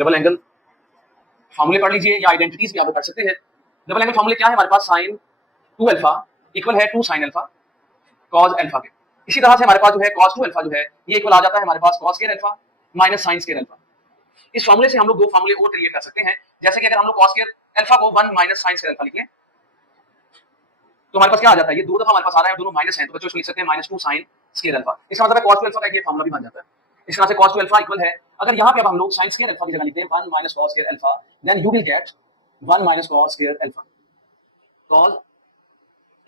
Double angle फॉर्मूले पढ़ लीजिए या आइडेंटिटीज भी आप कर सकते हैं। डबल एंगल फॉर्मूले क्या है हमारे पास, साइन 2 अल्फा इक्वल है 2 साइन अल्फा कॉस अल्फा के। इसी तरह से हमारे पास जो है cos 2 अल्फा जो है ये इक्वल आ जाता है हमारे पास cos square alpha minus sin square alpha. इस फॉर्मूले से हम लोग दो फॉर्मूले और क्रिएट कर सकते हैं, जैसे कि अगर हम लोग cos स्क्वायर अल्फा को 1 माइनस sin स्क्वायर अल्फा लिखें तो हमारे पास क्या आ जाता है, ये दो दफा हमारे पास आ रहा है, दोनों माइनस है तो बच्चों इसको लिख सकते हैं -2 sin स्क्वायर अल्फा। इसका मतलब है cos 2 अल्फा का ये फॉर्मूला भी बन जाता है। इस तरह से cos 2 अल्फा इक्वल है, अगर यहां पे अब हम लोग sin स्क्वायर अल्फा की जगह लिखते हैं 1 minus cos square alpha, then you will get 1 minus cos square alpha. cos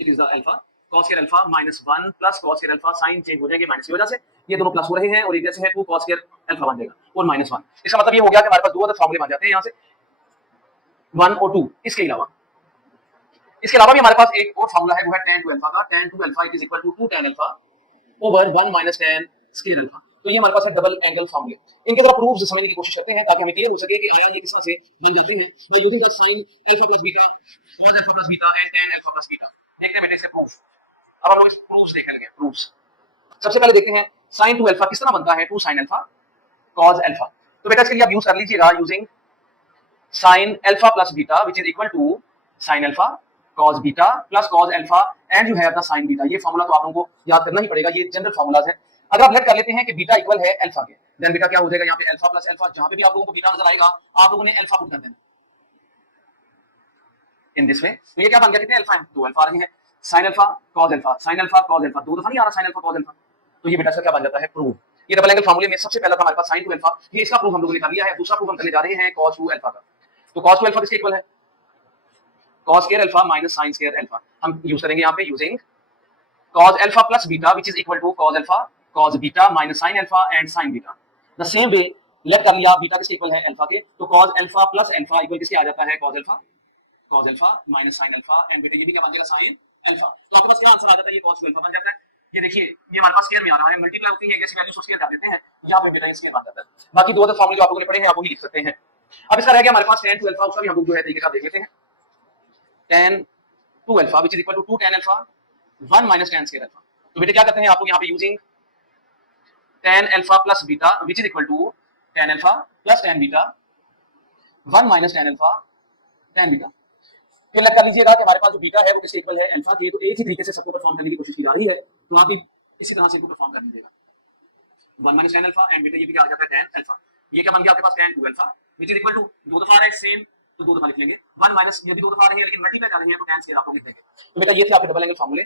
it is the alpha, cos square alpha minus 1 plus cos square alpha, sign change हो जाएंगे माइनस की वजह से, ये दोनों प्लस हो रहे हैं और एक जैसे है 2 cos स्क्वायर अल्फा बन जाएगा और -1। इसका मतलब ये हो गया कि हमारे पास दो अलग फॉर्मूले बन जाते हैं यहां से 1 और 2। इसके अलावा भी हमारे पास एक और फॉर्मूला है वो है tan 2 अल्फा का। tan 2 alpha is equal to 2 tan alpha over 1 minus tan square alpha. तो ये हमारे पास है डबल एंगल फॉर्मूले। इनके जरा प्रूफ समझने की कोशिश करते हैं ताकि हमें क्लियर हो सके कि आया ये किस तरह से बन जाते हैं। By using the sin alpha plus beta cos alpha plus beta and tan alpha plus beta. देखते हैं बेटे इसके प्रूफ। अब हम लोग इस प्रूफ्स देखेंगे। प्रूफ्स सबसे पहले देखते हैं sin 2 अल्फा किस तरह बनता है 2 sin अल्फा cos अल्फा। तो बेटा इसके लिए आप यूज कर लीजिएगा using sin alpha plus beta which is equal to sin alpha cos beta plus cos alpha and you have the sin beta. ये फार्मूला तो आप लोगों को याद करना ही पड़ेगा, ये जनरल फार्मूलाज है। अगर आप लेट कर लेते हैं कि बीटा इक्वल है अल्फा के, देन बीटा क्या हो जाएगा, यहाँ पे अल्फा प्लस अल्फा, जहां पे भी आप लोगों को बीटा नजर आएगा आप लोगों ने अल्फा पुट कर देना इन दिस वे। तो ये क्या बन गया, कितने अल्फा है, 2 अल्फा आ रहे हैं। sin alpha cos alpha, sin alpha cos alpha, दो दफा नहीं आ रहा sin अल्फा cos अल्फा। तो ये बेटा सर क्या बन जाता है, प्रूफ। ये डबल एंगल फार्मूले में सबसे पहला था हमारे पास sin 2 अल्फा, ये इसका प्रूफ हम लोगों ने कर लिया है। दूसरा प्रूफ हम करने जा रहे हैं cos 2 अल्फा का। तो cos 2 अल्फा किसके इक्वल है, cos square alpha minus sin square alpha. हम यूज करेंगे यहाँ पे using cos alpha plus beta which is equal to cos alpha cos beta minus sin alpha and sin beta. The same way let कर लिया, beta किसके equal है alpha के, तो cos alpha plus alpha equal किसके आ जाता है cos alpha minus sin alpha and बेटा ये भी क्या बन जाएगा sin अल्फा। तो आपके पास क्या आंसर आ जाता है, ये cos 2 अल्फा बन जाता है। ये देखिए ये हमारे पास स्क्वायर में आ रहा है, मल्टीप्लाई होती है एक ऐसी वैल्यू को स्क्वायर कर देते हैं, यहाँ पे बेटा ये स्क्वायर बन जाता है। बाकी दो अदर फॉर्मूले जो आप लोगों ने पढ़े हैं आप वो भी लिख सकते हैं। अब इसका रह गया हमारे पास tan 2 अल्फा, उसका भी हम लोग जो है तरीके से देख लेते हैं। tan 2 alpha which is equal to 2 tan alpha 1 minus tan square alpha. तो बेटा क्या करते हैं आप लोग यहाँ पे using tan alpha plus beta which is equal to tan alpha plus tan beta 1 minus tan alpha tan beta. फिर लग कर लीजिएगा कि हमारे पास जो बीटा है वो किसके इक्वल है अल्फा के। तो एक ही तरीके से सबको परफॉर्म करने की कोशिश की जा रही है, तो आप भी इसी तरह से इनको परफॉर्म कर लीजिएगा। 1 माइनस tan अल्फा एंड बेटा ये भी क्या आ जाता है tan अल्फा। ये क्या बन गया आपके पास tan 2 alpha which is equal to दो दफा आ रहा है सेम, तो दो दफा लिख लेंगे 1 माइनस, ये भी दो दफा आ रहे हैं लेकिन मल्टीप्लाई कर रहे हैं तो tan स्क्वायर आप लोग लिख देंगे। तो बेटा ये थे आपके डबल एंगल फार्मूले।